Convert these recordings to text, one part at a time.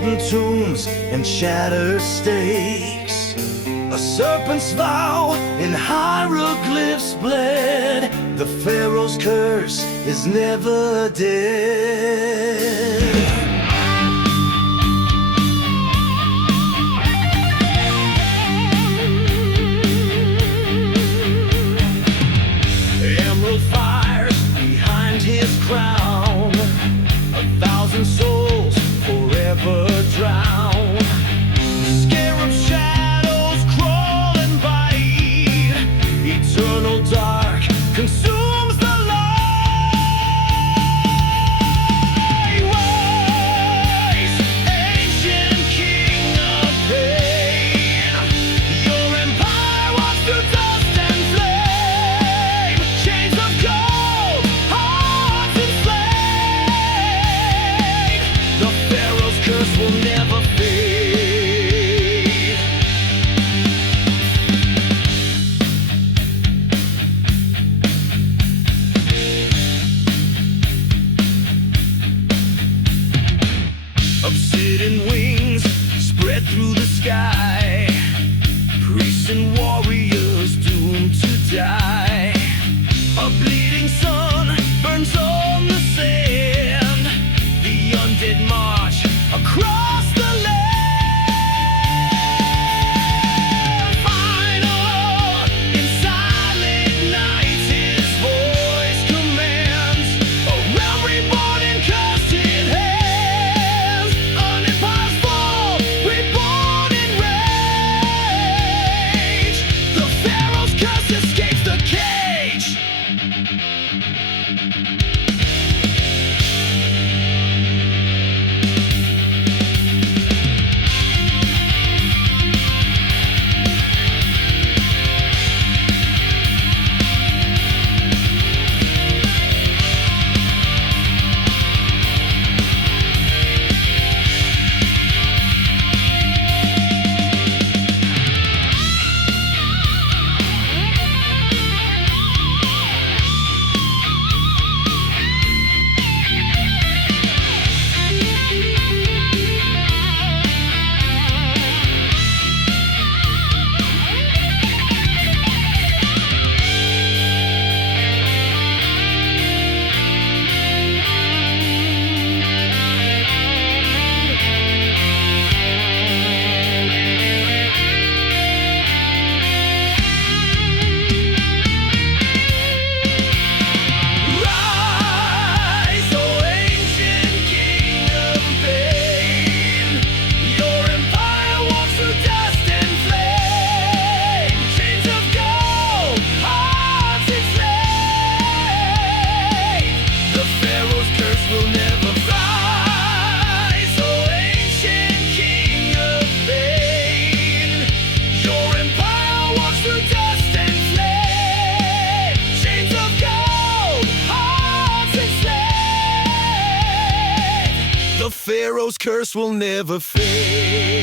golden tombs and shattered stakes. A serpent's vow in hieroglyphs bled. The Pharaoh's curse is never dead. Emerald fires behind his crown. 1,000 souls forever drown. Scarab shadows crawl and bite. Eternal dark consumes the light. Rise, ancient king of pain. Your empire walks through dust and flame. Chains of gold, hearts enslaved. The Pharaoh's curse will never fade. Obsidian wings spread through the sky. Priests and warriors doomed to die. A bleeding sun burns on the sand. The undead march across the land. Final, in silent night, his voice commands. A realm reborn in cursed hands. An empire's fall, reborn in rage. The Pharaoh's curse escapes the cage. Rise, O ancient king of pain. Your empire walks through dust and flame. Chains of gold, hearts enslaved. The Pharaoh's curse will never rise. O ancient king of pain. Your empire walks through dust and flame. Chains of gold, hearts enslaved. The Pharaoh's curse will never fade.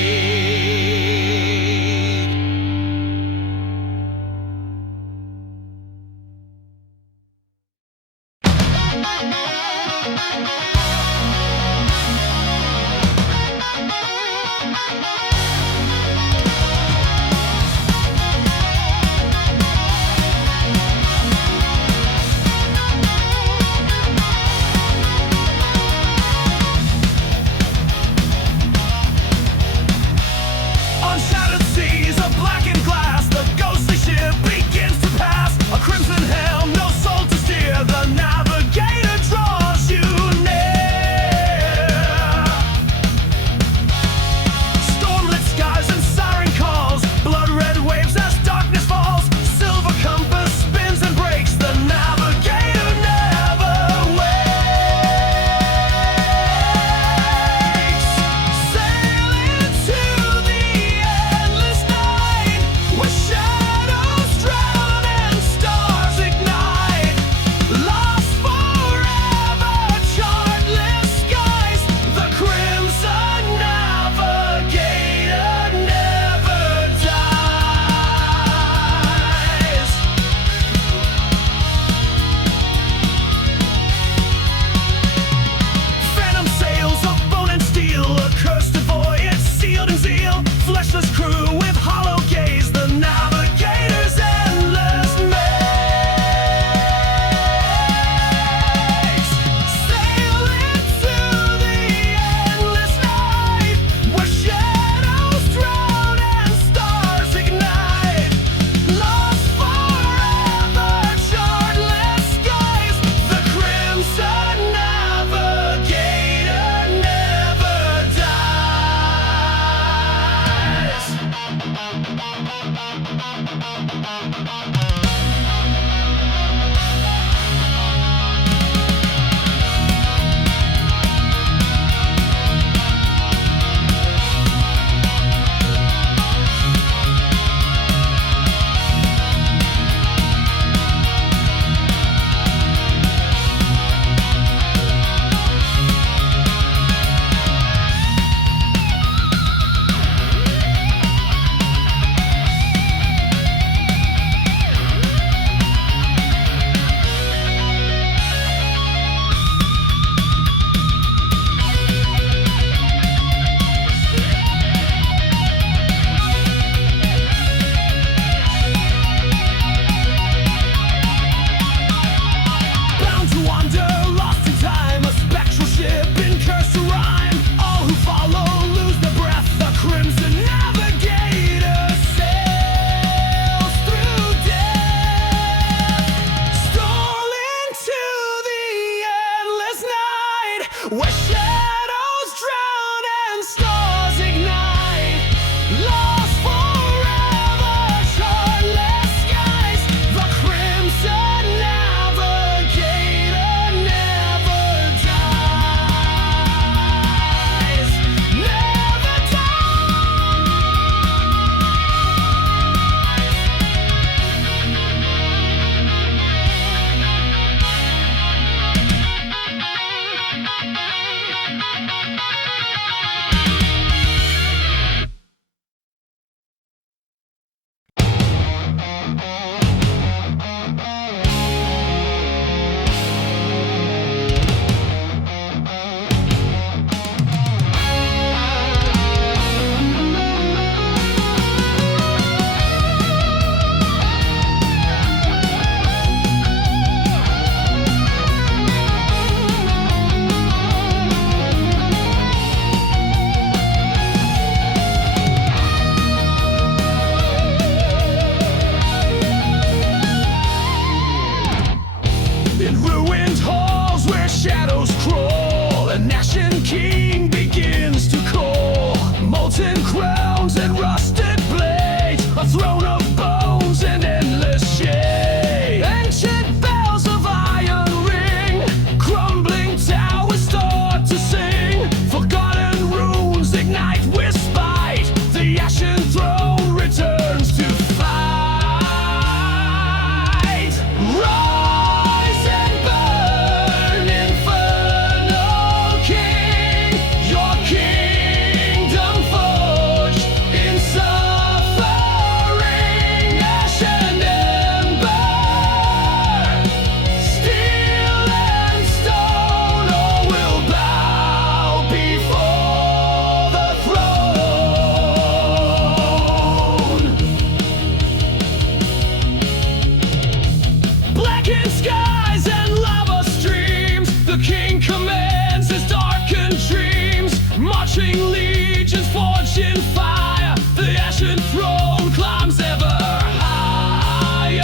legions forged in fire. The ashen throne climbs ever higher.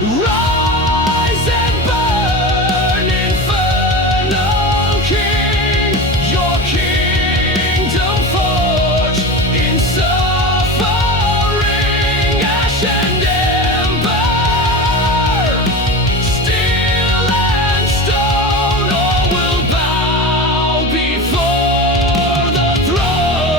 Rise and burn, infernal king. Your kingdom forged in suffering, ash and ember. Steel and stone, all will bow before the throne.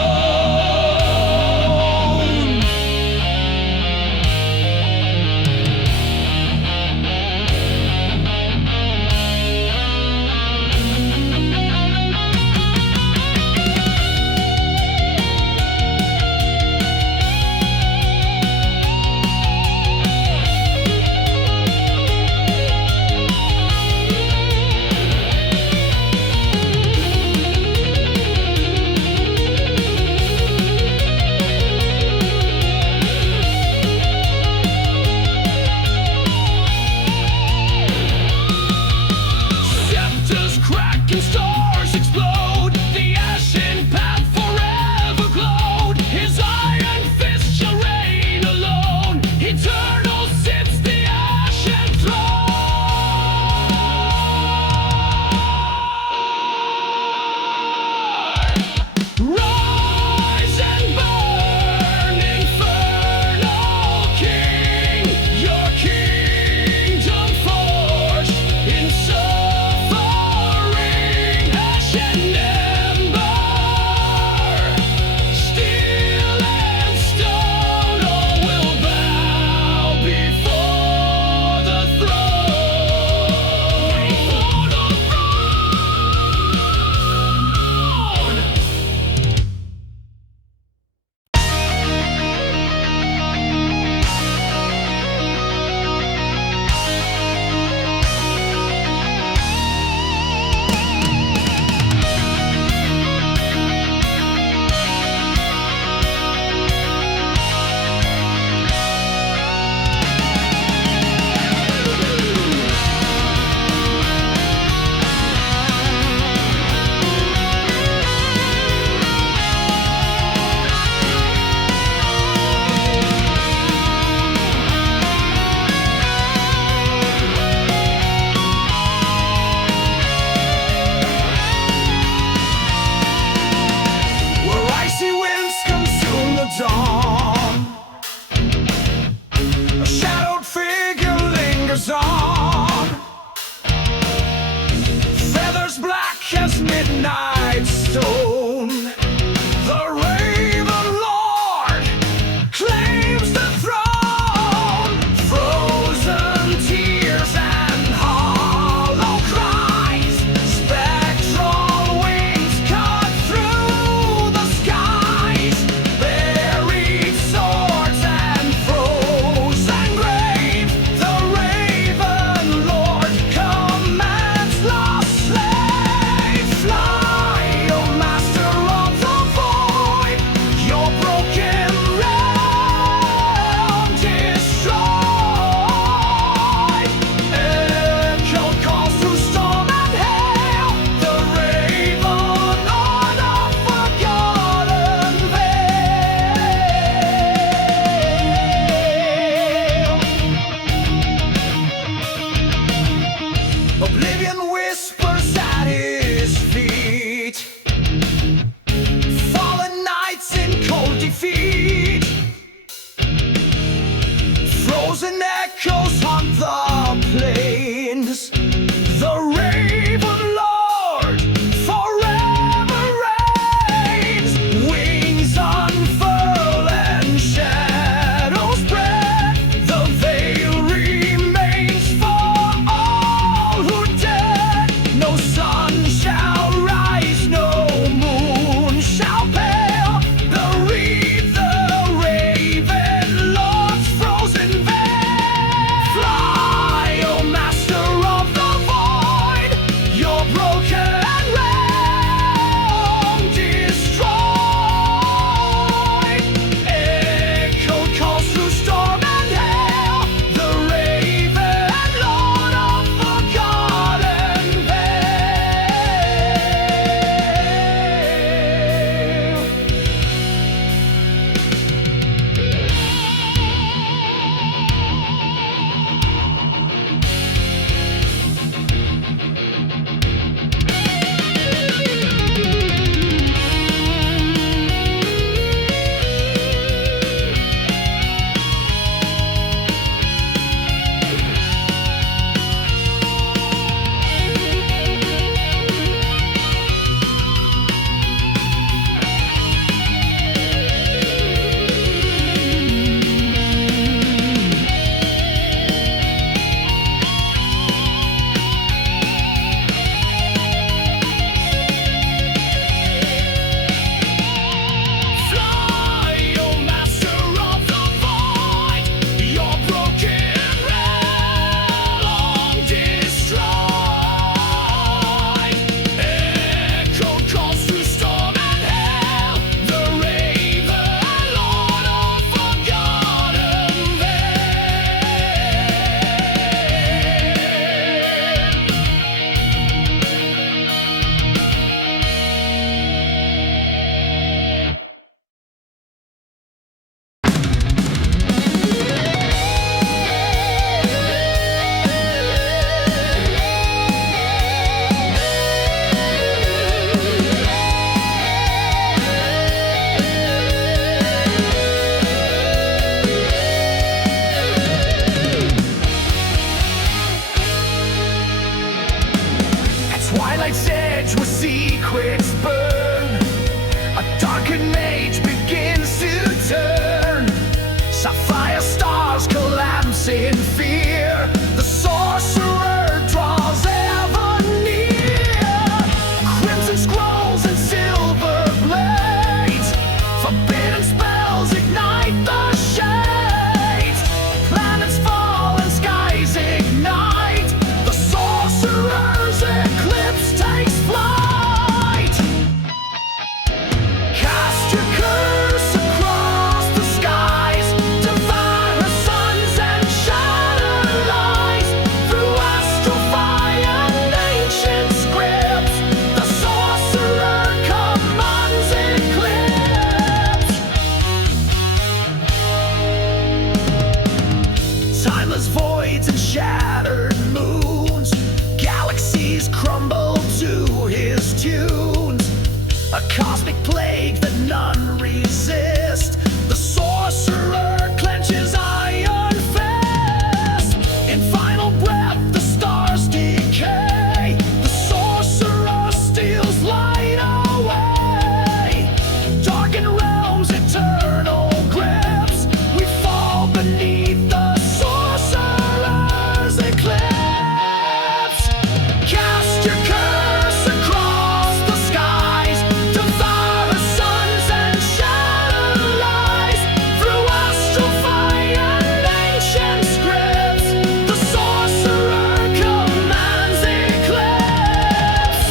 a cosmic plague that none resist. The sorcerer clenches iron fist. In final breath, the stars decay. The sorcerer steals light away. Darkened realms, eternal grips. We fall beneath the sorcerer's eclipse. Cast your curse across the skies. Devour suns and shatter lies. Through astral fire and ancient scripts, the sorcerer commands eclipse.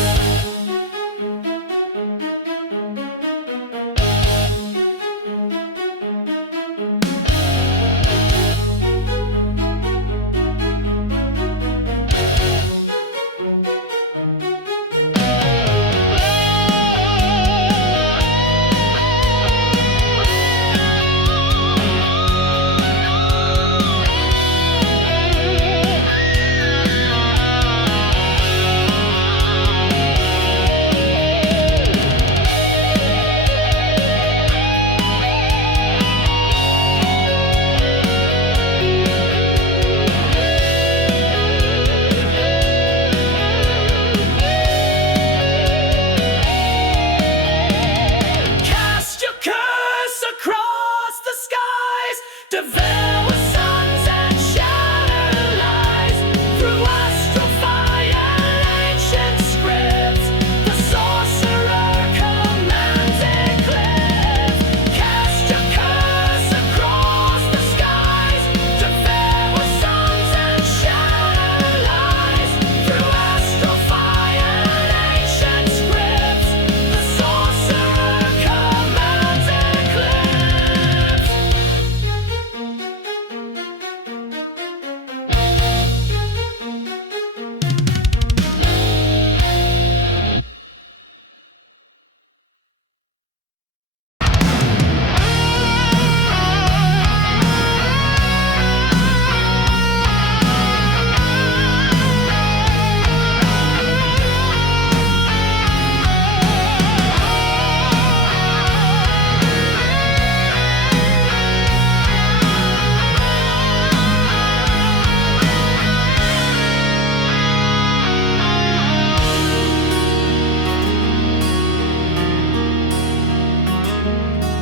Cast your curse across the skies. Devour suns and shatter lies. Through astral fire and ancient scripts, the sorcerer commands eclipse. Cast your curse across the skies. Devour suns and shatter lies. Through astral fire and ancient scripts, the sorcerer commands eclipse.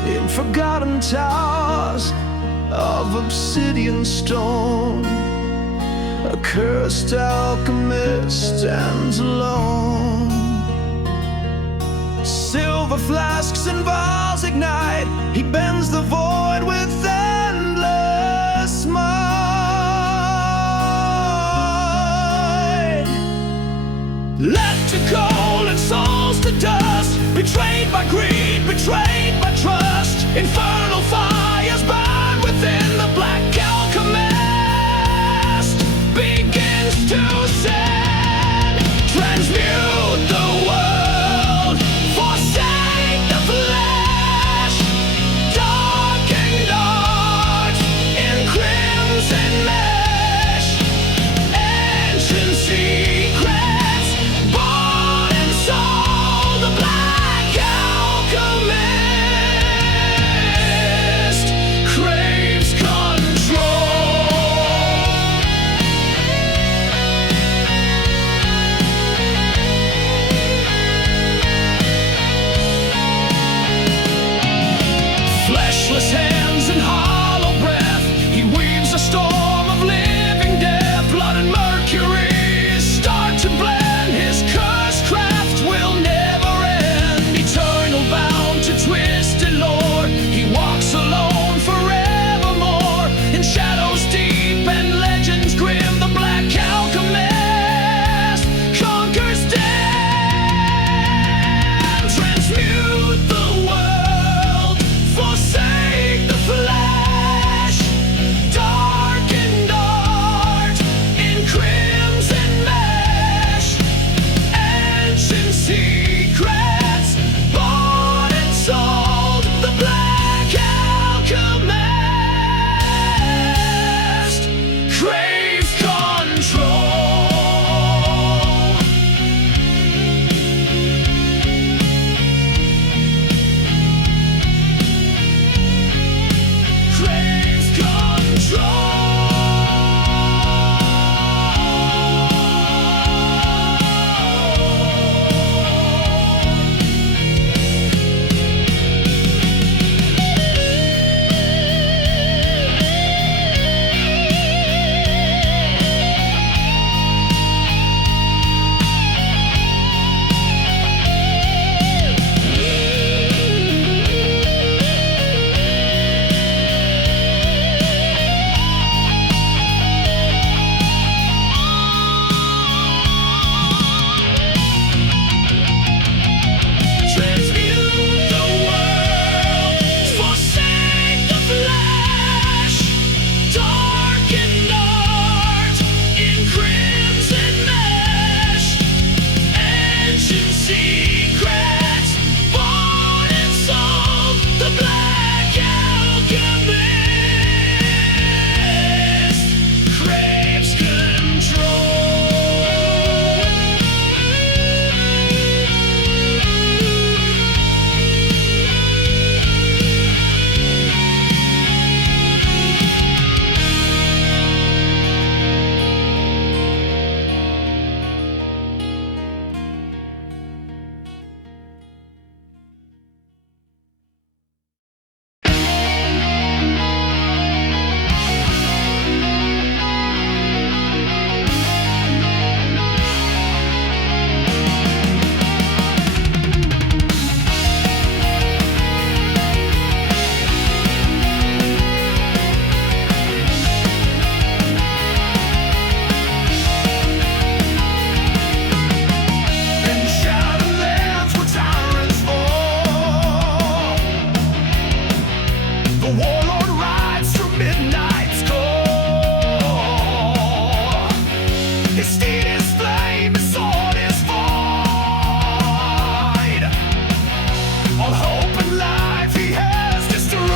In forgotten towers of obsidian stone, a cursed alchemist stands alone. Silver flasks and vials ignite. He bends the void with endless might. Left to cold and souls to dust. Betrayed by greed, betrayed by trust. Infernal fires burn within the black alchemist. Begins to send, transmute the world, forsake the flesh. Darkened art in crimson mesh. Ancient secrets, bought and sold. The black alchemist. and life he has destroyed.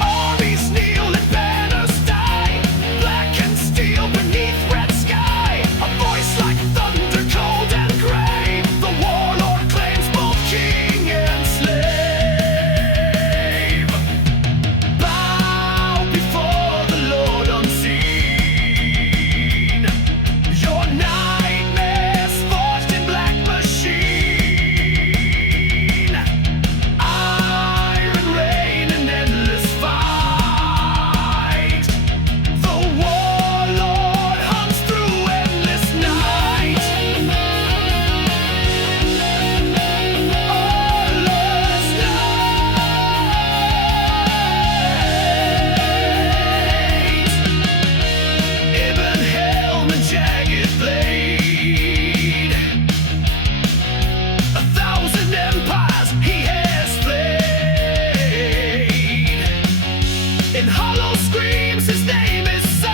Armies kneel and banners die, black and steel beneath red sky. A voice like thunder, cold and grey. The warlord claims both king and slave. Bow before the Lord unseen. Your nightmares forged in black machine. Iron rain and endless fight. The warlord hunts through endless night. Endless night. Ibn helm and jagged blade. 1,000 empires he has played. In hollow screams his name is sung.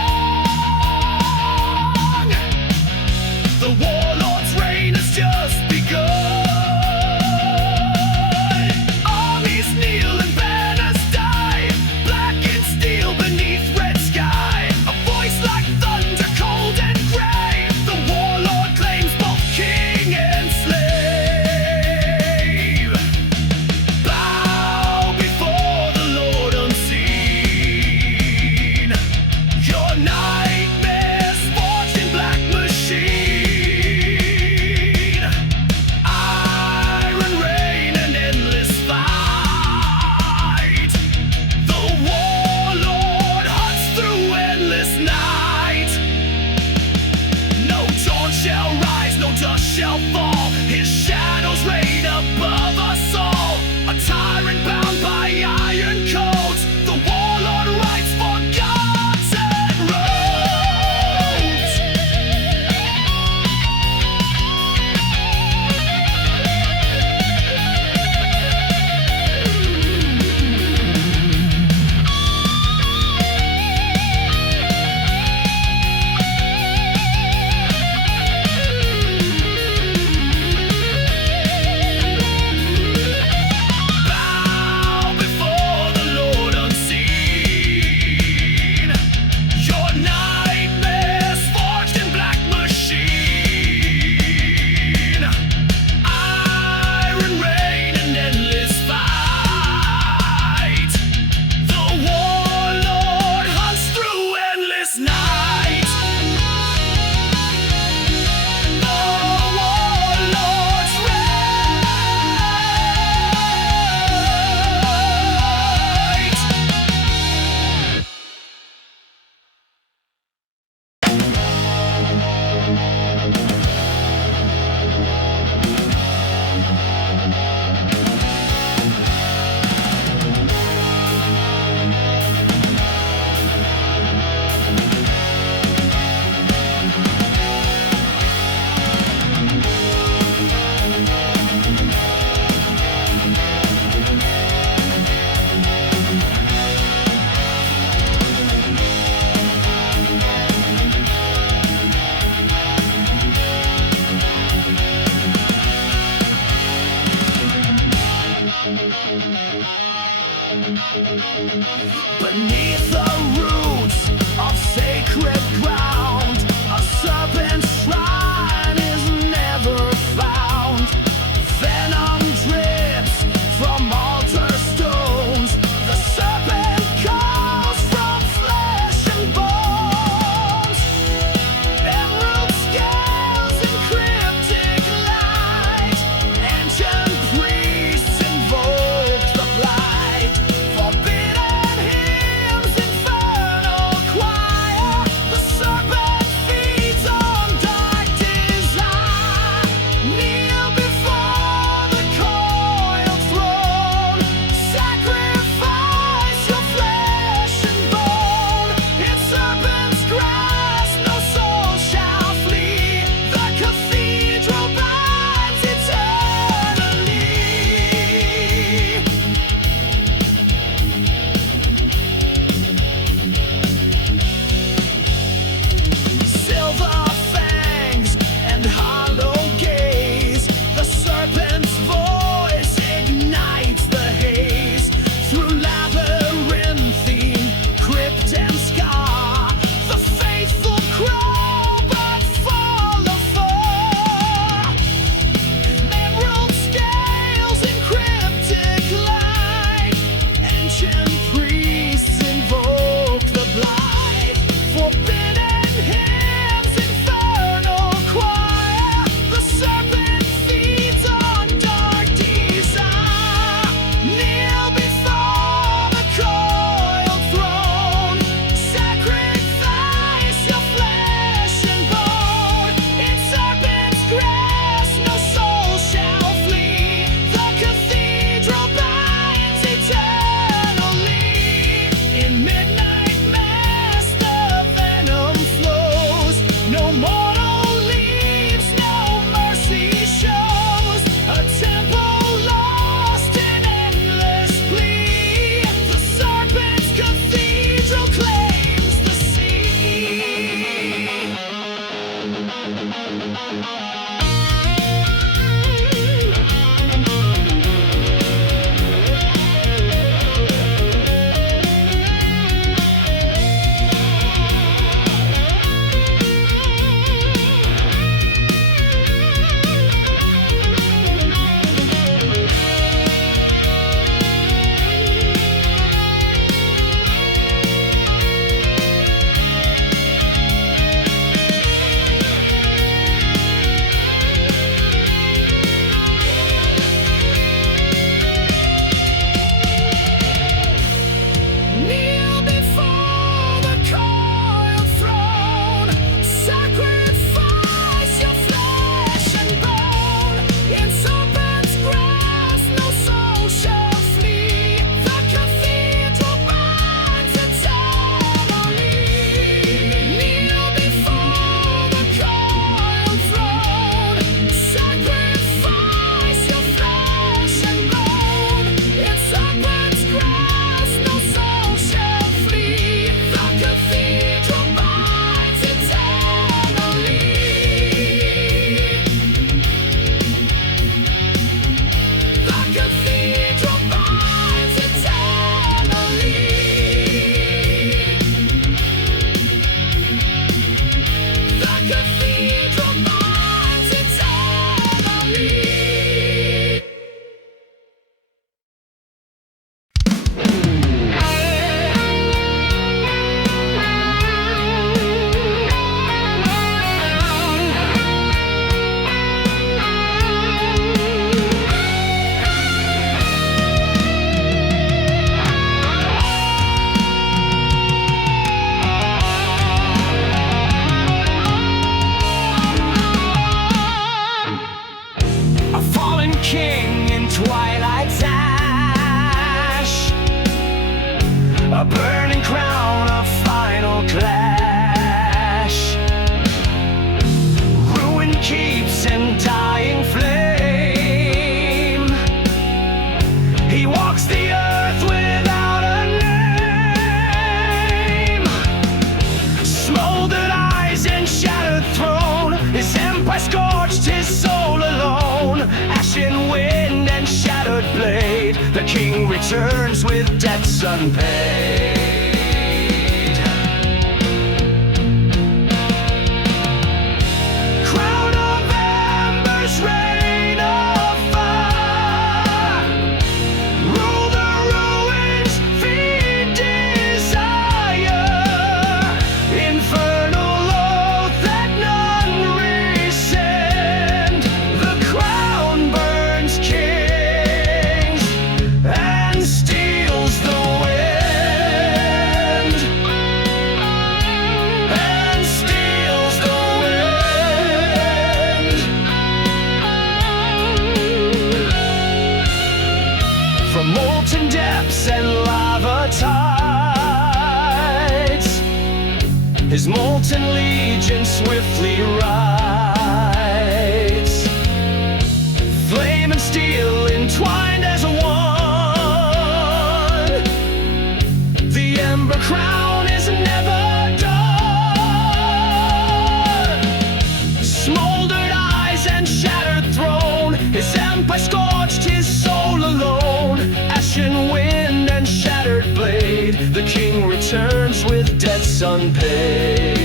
The warlord's reign has just begun. Armies kneel and banners die, black and steel beneath red sky. A voice like thunder, cold and grey. The warlord claims both king and slave. Bow before the Lord unseen. Your nightmares forged in black machine. Iron rain and endless fight. The warlord hunts through endless night. No taunt shall rise, no dust shall fall. His shadows reign above us all. A tyrant bound by iron codes. The warlord rides forgotten roads. Bow before the Lord unseen. Your nightmares forged in black machine. Iron rain and endless fight. The warlord hunts through endless night. The warlord's right. Beneath the roots of sacred ground, a serpent's shrine is never found. Venom drips from altar stones. The serpent calls from flesh and bones. Emerald scales and cryptic light. Ancient priests invoke the blight. Forbidden hymns, infernal choir. The serpent blade. The king returns with debts unpaid. Crown of embers, reign of fire. Rule the ruins, feed desire. Infernal oath that none rescind. The crown burns kings and steals the wind. And steals the wind. From molten depths and lava tides, his molten legion swiftly rides. Flame and steel entwined as one. The ember crown is never done. Smoldered eyes and shattered throne, his empire scorched his soul alone. Ashen wind and shattered blade, the king returns with debts unpaid.